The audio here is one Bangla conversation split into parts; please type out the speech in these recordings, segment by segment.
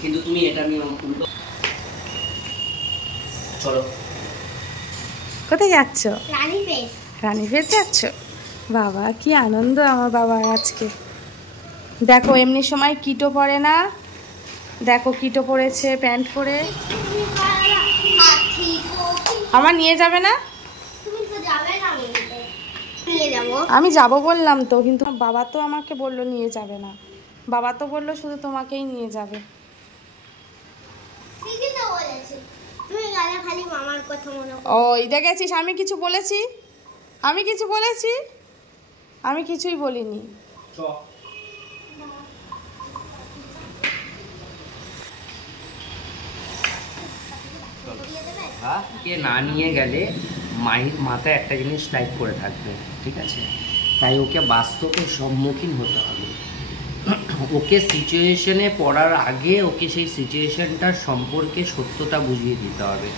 কিন্তু তুমি এটা নিয়ে উল্টো। চলো। কোথায় যাচ্ছ? রানীপেট। রানীপেট যাচ্ছ? বাবা কি আনন্দ আমার বাবার আজকে। দেখো এমনি সময় কিটো পরে না, দেখো কিটো পরেছে প্যান্ট পরে। আমার নিয়ে যাবে না? আমি যাব বললাম তো, কিন্তু বাবা তো আমাকে বললো নিয়ে যাবে না। বাবা তো বললো শুধু তোমাকেই নিয়ে যাবে। ওই দেখেছিস আমি কিছু বলেছি? আমি কিছু বলেছি? আমি কিছুই বলিনি। কে না নিয়ে গেলে মায়ের মাথায় একটা জিনিস টাইপ করে থাকবে, ঠিক আছে? তাই ওকে বাস্তবের সম্মুখীন হতে হবে। ওকে সিচুয়েশনে পড়ার আগে ওকে সেই সিচুয়েশনটার সম্পর্কে সত্যতা বুঝিয়ে দিতে হবে।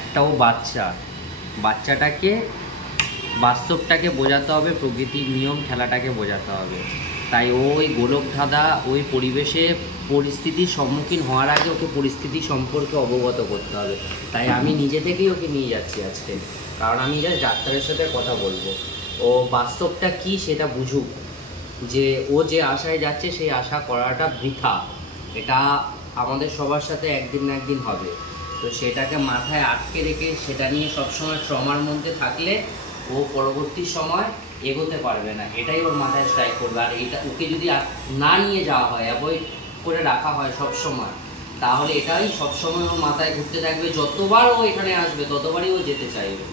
একটা ও বাচ্চাটাকে বাস্তবটাকে বোঝাতে হবে, প্রকৃতির নিয়ম খেলাটাকে বোঝাতে হবে। তাই ওই গোলক ধাঁধা ওই পরিস্থিতির সম্মুখীন হওয়ার আগে ওকে পরিস্থিতি সম্পর্কে অবগত করতে হবে। তাই আমি নিজে থেকেই ওকে নিয়ে যাচ্ছি আজকে, কারণ আমি জাস্ট ডাক্তারের সাথে কথা বলবো, ও বাস্তবটা কি সেটা বুঝুক, যে ও যে আশায় যাচ্ছে সেই আশা করাটা বৃথা। এটা আমাদের সবার সাথে একদিন না একদিন হবে। তো সেটাকে মাথায় আটকে রেখে সেটা নিয়ে সবসময় ট্রমার মধ্যে থাকলে ও পরবর্তী সময় এগোতে পারবে না, এটাই ওর মাথায় স্ট্রাইক করবে। আর এটা ওকে যদি না নিয়ে যাওয়া হয়, অ্যাভয়েড করে রাখা হয় সব সময়, তাহলে এটাই সবসময় ওর মাথায় ঘুরতে থাকবে। যতবার ও এখানে আসবে ততবারই ও যেতে চাইবে।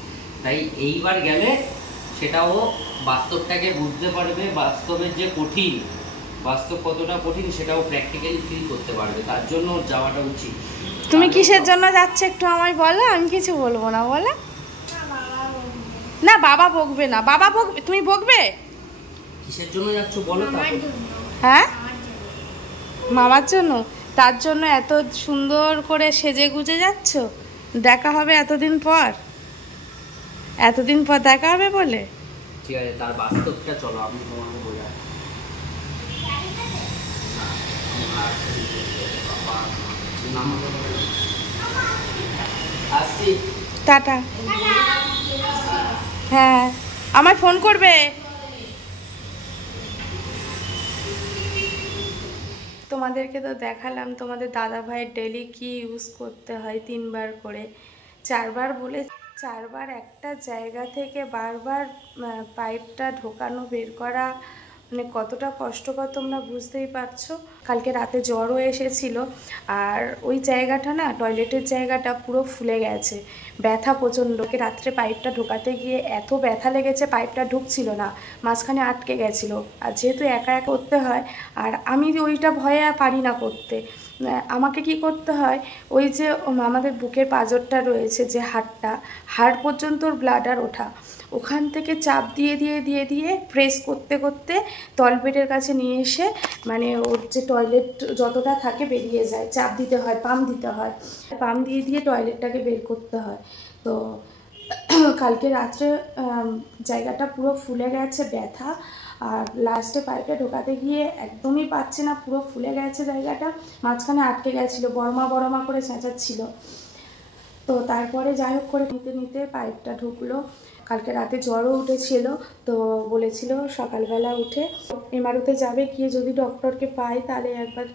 তাই এইবার গেলে সেটা ও বাস্তবটাকে বুঝতে পারবে, বাস্তবের যে কঠিন, বাস্তব কতটা কঠিন সেটাও প্র্যাকটিক্যালি ফিল করতে পারবে। তার জন্য ওর যাওয়াটা উচিত। তুমি কিসের জন্য যাচ্ছে একটু আমায় বলো, আমি কিছু বলবো না। বলো না, বাবা বকবে না। বাবা বকবে? তুমি বকবে? কিসের জন্য যাচ্ছ বলো? হ্যাঁ, মামার জন্য। তার জন্য এত সুন্দর করে সেজে গুজে যাচ্ছ? দেখা হবে এতদিন পর, এতদিন পর দেখা হবে বলে। ঠিক আছে, তার বাস্তবটা চলো আমি তোমাকে বোঝাই। টাটা। হ্যাঁ, আমায় ফোন করবে। তোমাদেরকে তো দেখালাম তোমাদের দাদা ভাইয়ের ডেলি কি ইউজ করতে হয়, 3 বার করে 4 বার বলে 4 বার একটা জায়গা থেকে বারবার পাইপটা ঢোকানো বের করা, মানে কতটা কষ্টকর তোমরা বুঝতেই পারছো। কালকে রাতে জ্বরও এসেছিল, আর ওই জায়গাটা না, টয়লেটের জায়গাটা পুরো ফুলে গেছে, ব্যথা প্রচণ্ড। রাত্রে পাইপটা ঢোকাতে গিয়ে এত ব্যথা লেগেছে, পাইপটা ঢুকছিল না, মাঝখানে আটকে গেছিলো। আর যেহেতু একা একা করতে হয়, আর আমি ওইটা ভয়ে পারি না করতে, আমাকে কি করতে হয়, ওই যে আমাদের বুকের পাঁজরটা রয়েছে, যে হাড় পর্যন্ত ওর ব্লাডার ওঠা, ওখান থেকে চাপ দিয়ে দিয়ে দিয়ে দিয়ে প্রেস করতে করতে তলপেটের কাছে নিয়ে এসে, মানে ওর যে টয়লেট যতটা থাকে বেরিয়ে যায়, চাপ দিতে হয়, পাম্প দিতে হয়, পাম্প দিয়ে দিয়ে টয়লেটটাকে বের করতে হয়। তো কালকে রাত্রে জায়গাটা পুরো ফুলে গেছে, ব্যথা, আর লাস্টে পাইপে ঢোকাতে গিয়ে একদমই পাচ্ছে না, পুরো ফুলে গেছে জায়গাটা, মাঝখানে আটকে গেছিলো, বড়মা করে চেঁচাচ্ছিল। তো তারপরে যাই হোক করে নিতে নিতে পাইপটা ঢুকলো। কালকে রাতে জ্বরও উঠেছিল, তো বলেছিল সকালবেলা উঠে এমআরওতে যাবে, গিয়ে যদি ডক্টরকে পায় তাহলে একবার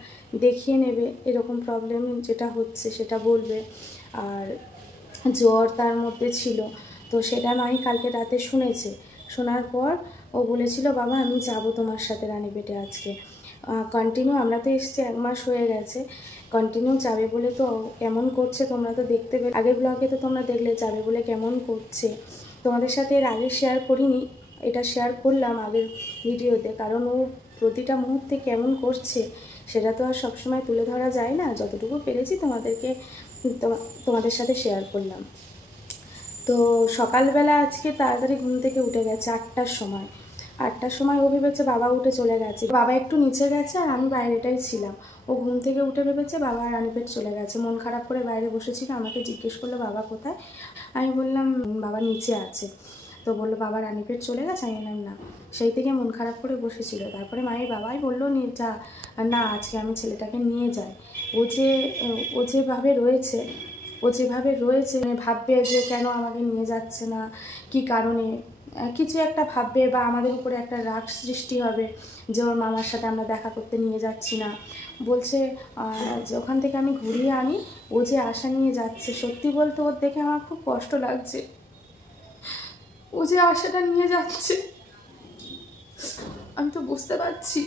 দেখিয়ে নেবে, এরকম প্রবলেম যেটা হচ্ছে সেটা বলবে। আর জ্বর তার মধ্যে ছিল, তো সেটা আমি কালকে রাতে শুনেছে। শোনার পর ও বলেছিল বাবা আমি যাব তোমার সাথে রানীপেটে আজকে কন্টিনিউ। আমরা তো এসছি 1 মাস হয়ে গেছে, কন্টিনিউ যাবে বলে তো কেমন করছে তোমরা তো দেখতে পেলে, আগের ব্লগে তো তোমরা দেখলে যাবে বলে কেমন করছে। তোমাদের সাথে এর আগে শেয়ার করিনি, এটা শেয়ার করলাম আগের ভিডিওতে, কারণ ও প্রতিটা মুহূর্তে কেমন করছে সেটা তো আর সবসময় তুলে ধরা যায় না, যতটুকু পেরেছি তোমাদের সাথে শেয়ার করলাম। তো সকালবেলা আজকে তাড়াতাড়ি ঘুম থেকে উঠে গেছে 8টার সময়। 8টার সময় ও ভেবেছে বাবা উঠে চলে গেছে, বাবা একটু নিচে গেছে আর আমি বাইরেটাই ছিলাম। ও ঘুম থেকে উঠে ভেবেছে বাবা রানীপেট চলে গেছে, মন খারাপ করে বাইরে বসেছিল, আমাকে জিজ্ঞেস করলো বাবা কোথায়। আমি বললাম বাবা নিচে আছে। তো বললো বাবা রানীপেট চলে গেছে। আমি বললাম না, সেই থেকে মন খারাপ করে বসেছিল। তারপরে মায়ের বাবাই বললো যা না, আজকে আমি ছেলেটাকে নিয়ে যাই। ও যেভাবে রয়েছে ভাববে যে কেন আমাকে নিয়ে যাচ্ছে না, কি কারণে, কিছু একটা ভাববে, বা আমাদের উপরে একটা রাগ সৃষ্টি হবে যে ওর মামার সাথে আমরা দেখা করতে নিয়ে যাচ্ছি না। বলছে যে ওখান থেকে আমি ঘুরিয়ে আনি, ও যে আশা নিয়ে যাচ্ছে, সত্যি বলতে ওর দেখে আমার খুব কষ্ট লাগছে। ও যে আশাটা নিয়ে যাচ্ছে আমি তো বুঝতে পারছি,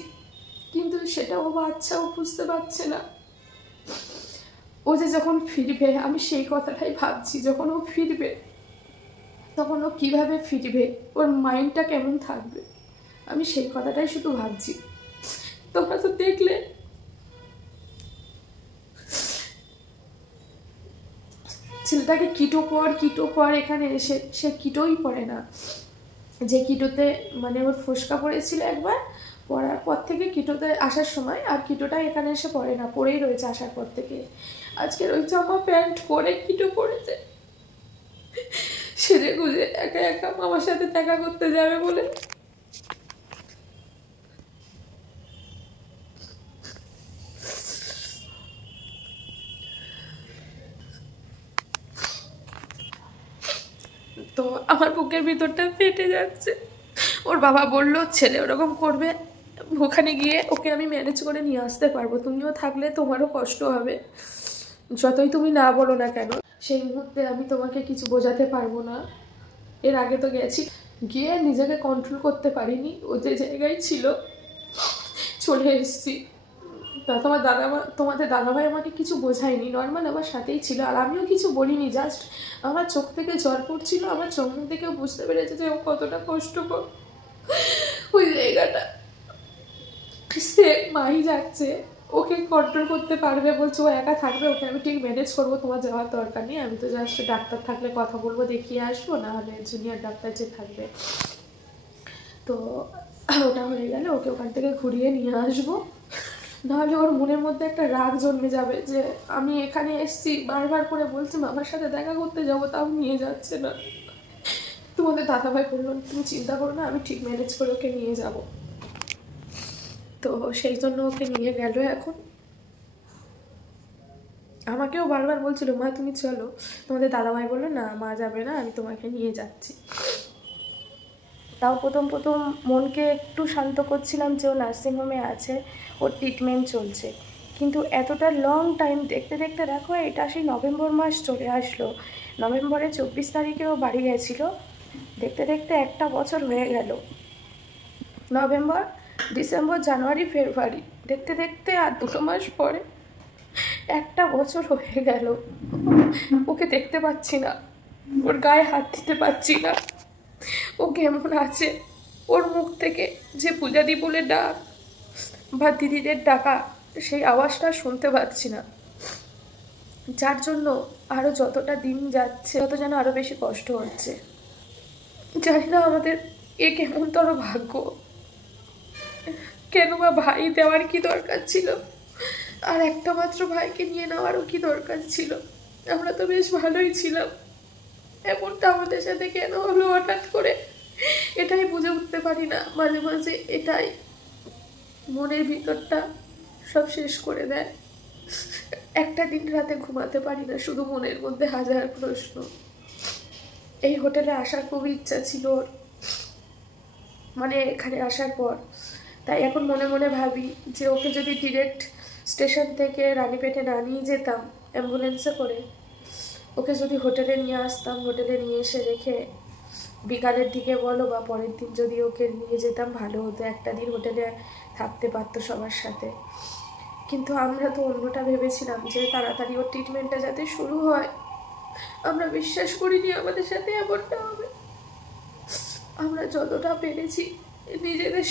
কিন্তু সেটা ও বাচ্চা, ও বুঝতে পারছে না। ও যে যখন ফিরবে, আমি সেই কথাটাই ভাবছি, যখন ও ফিরবে তখন ও কীভাবে ফিরবে, ওর মাইন্ডটা কেমন থাকবে, আমি সেই কথাটাই শুধু ভাবছি। তোমরা তো দেখলে ছেলেটাকে কিটো পর এখানে এসে সে কিটোই পরে না। যে কিটোতে মানে ওর ফোসকা পড়েছিল একবার, পড়ার পর থেকে কিটোতে আসার সময় আর কিটোটা এখানে এসে পড়ে না, পড়েই রয়েছে আসার পর থেকে। আজকের ওই জামা প্যান্ট পরে কিটো পড়েছে, সেজে গুজে একা একা মামার সাথে দেখা করতে যাবে বলে। তো আমার বুকের ভিতরটা ফেটে যাচ্ছে। ওর বাবা বললো ছেলে ওরকম করবে, ওখানে গিয়ে ওকে আমি ম্যানেজ করে নিয়ে আসতে পারবো, তুমিও থাকলে তোমারও কষ্ট হবে, যতই তুমি না বলো না কেন। সেই মুহূর্তে আমি তোমাকে কিছু বোঝাতে পারবো না। এর আগে তো গেছি, গিয়ে নিজেকে কন্ট্রোল করতে পারিনি, ও যে জায়গায় ছিল চলে এসেছি। তা তোমাদের দাদাভাই আমাকে কিছু বোঝায়নি, নর্মাল আমার সাথেই ছিল, আর আমিও কিছু বলিনি। জাস্ট আমার চোখ থেকে জল পড়ছিল, আমার চোখ থেকেও বুঝতে পেরেছে যে ও কতটা কষ্টকর ওই জায়গাটা। সে মাই যাচ্ছে, ওকে কন্ট্রোল করতে পারবে বলছে, ও একা থাকবে, ওকে আমি ঠিক ম্যানেজ করবো, তোমার যাওয়ার দরকার নেই, আমি তো জাস্ট ডাক্তার থাকলে কথা বলবো, দেখিয়ে আসবো, না হলে জুনিয়র ডাক্তার যে থাকবে। তো ওটা হয়ে গেলে ওকে ওখান থেকে ঘুরিয়ে নিয়ে আসবো, নাহলে ওর মনের মধ্যে একটা রাগ জন্মে যাবে যে আমি এখানে এসছি, বারবার করে বলছি মামার সাথে দেখা করতে যাবো, তাও নিয়ে যাচ্ছে না। তোমাদের দাদাভাই বললো তুমি চিন্তা করো না, আমি ঠিক ম্যানেজ করে ওকে নিয়ে যাব। তো সেই জন্য ওকে নিয়ে গেল। এখন আমাকেও বারবার বলছিল মা তুমি চলো, তোমাদের দাদাভাই বললো না মা যাবে না, আমি তোমাকে নিয়ে যাচ্ছি। তাও প্রথম মনকে একটু শান্ত করছিলাম যে ও নার্সিংহোমে আছে, ওর ট্রিটমেন্ট চলছে, কিন্তু এতটা লং টাইম দেখতে দেখতে দেখো এটা সেই নভেম্বর মাস চলে আসলো। নভেম্বরের 24 তারিখে ও বাড়ি গেছিল, দেখতে দেখতে একটা বছর হয়ে গেল। নভেম্বর, ডিসেম্বর, জানুয়ারি, ফেব্রুয়ারি, দেখতে দেখতে আর 2 মাস পরে একটা বছর হয়ে গেল। ওকে দেখতে পাচ্ছি না, ওর গায়ে হাত দিতে পারছি না, ও কেমন আছে, ওর মুখ থেকে যে পূজাদি বলে ডাক বা দিদিদের ডাকা সেই আওয়াজটা শুনতে পাচ্ছি না, যার জন্য আরও যতটা দিন যাচ্ছে তত যেন আরও বেশি কষ্ট হচ্ছে। জানি না আমাদের এ কেমনতর ভাগ্য, কেন বা ভাই দেওয়ার কি দরকার ছিল, আর একটা মাত্র ভাইকে নিয়ে নেওয়ারও কি দরকার ছিল, আমরা তো বেশ ভালোই ছিলাম, এমনটা আমাদের সাথে কেন হলো হঠাৎ করে, এটাই বুঝে উঠতে পারি না। মাঝে মাঝে এটাই মনের ভিতরটা সব শেষ করে দেয়। একটা দিন রাতে ঘুমাতে পারি না, শুধু মনের মধ্যে হাজার প্রশ্ন। এই হোটেলে আসার খুবই ইচ্ছা ছিল মানে এখানে আসার পর, তাই এখন মনে মনে ভাবি যে ওকে যদি ডিরেক্ট স্টেশন থেকে রানীপেটে না নিয়ে যেতাম অ্যাম্বুলেন্সে করে, ওকে যদি হোটেলে নিয়ে আসতাম, হোটেলে নিয়ে এসে রেখে বিকালের দিকে বলো বা পরের দিন যদি ওকে নিয়ে যেতাম ভালো হতো, একটা দিন হোটেলে থাকতে পারতো সবার সাথে। কিন্তু আমরা তো অন্যটা ভেবেছিলাম যে তাড়াতাড়ি ওর ট্রিটমেন্টটা যাতে শুরু হয়, আমরা বিশ্বাস করিনি আমাদের সাথে এমনটা হবে। আমরা যতটা পেরেছি নিজেদের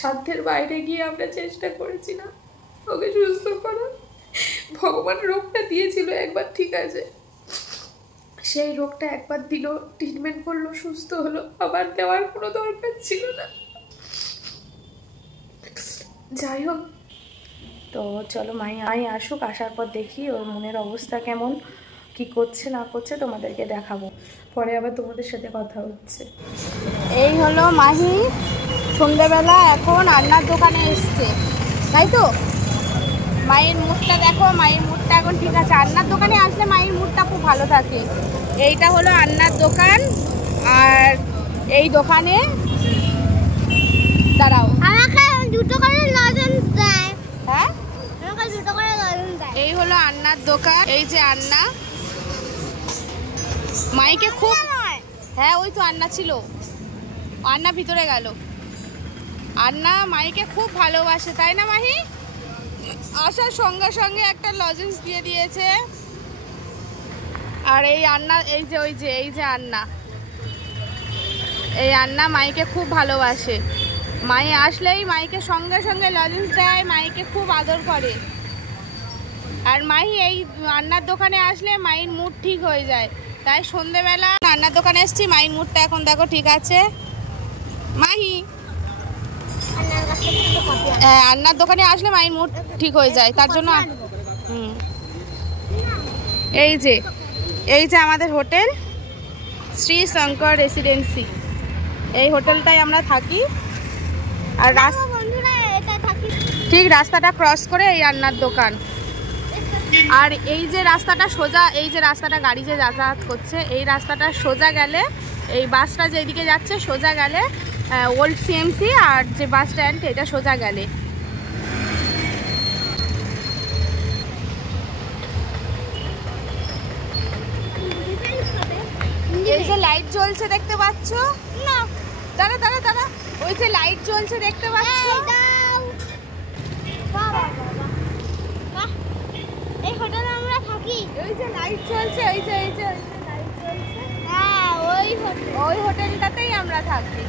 সাধ্যের বাইরে গিয়ে আমরা চেষ্টা করেছিলাম ওকে সুস্থ করার। ভগবান রোগটা দিয়েছিল একবার, ঠিক আছে, সেই রোগটা একবার দিল, ট্রিটমেন্ট করলো, সুস্থ হলো, আবার দেওয়ার কোনো দরকার ছিল না। যাই হোক, তো চলো মাই আসুক, আসার পর দেখি ওর মনের অবস্থা কেমন, কি করছে না করছে তোমাদেরকে দেখাবো, পরে আবার তোমাদের সাথে কথা হচ্ছে। এই হলো মাহি সন্ধ্যেবেলা এখন রান্নার দোকানে এসছে, তাই তো? মায়ের মুডটা দেখো, মায়ের মুডটা এখন ঠিক আছে। আন্নার দোকানে আসলে মায়ের মুডটা খুব ভালো থাকে। এইটা হলো আন্নার দোকান, আর এই দোকানে দাঁড়াও, আমাকে দুটো করে লজেন্স দেয়। হ্যাঁ আমাকে দুটো করে লজেন্স দেয়। এই হলো আন্নার দোকান। এই যে আন্না, মাইকে খুব, হ্যাঁ ওই তো আন্না ছিল, আন্না ভিতরে গেল। আন্না মাইকে খুব ভালোবাসে, তাই না মাহি? আসার সঙ্গে সঙ্গে একটা লজেন্স দিয়ে দিয়েছে। আর এই আন্না, এই যে আন্না, এই আন্না মাইকে খুব ভালোবাসে। মাই আসলেই মাইকে সঙ্গে সঙ্গে লজেন্স দেয়, মাইকে খুব আদর করে। আর মাহি এই আন্নার দোকানে আসলে মায়ের মুড ঠিক হয়ে যায়। তাই সন্ধেবেলা রান্নার দোকানে এসেছি, মায়ের মুডটা এখন দেখো ঠিক আছে। মাহি রান্নার দোকানে আসলে মায়ের মুড ঠিক হয়ে যায়, তার জন্য। এই যে আমাদের হোটেল শ্রী শঙ্কর রেসিডেন্সি, এই হোটেলটাই আমরা থাকি। আর ঠিক রাস্তাটা ক্রস করে এই রান্নার দোকান। আর এই যে রাস্তাটা সোজা, এই যে রাস্তাটা গাড়ি যে যাতায়াত করছে, এই রাস্তাটা সোজা গেলে, এই বাসটা যেদিকে যাচ্ছে সোজা গেলে ওল্ড সিএমসি, আর যে বাস স্ট্যান্ড এটা সোজা গেলে। এই যে লাইট জ্বলছে দেখতে পাচ্ছ না? দাঁড়া দাঁড়া দাঁড়া, ওই যে লাইট জ্বলছে দেখতে পাচ্ছ? এই হোটেলে আমরা থাকি। ওই যে লাইট জ্বলছে, এই যে লাইট জ্বলছে, হ্যাঁ ওই হোটেল, ওই হোটেলটাতেই আমরা থাকি।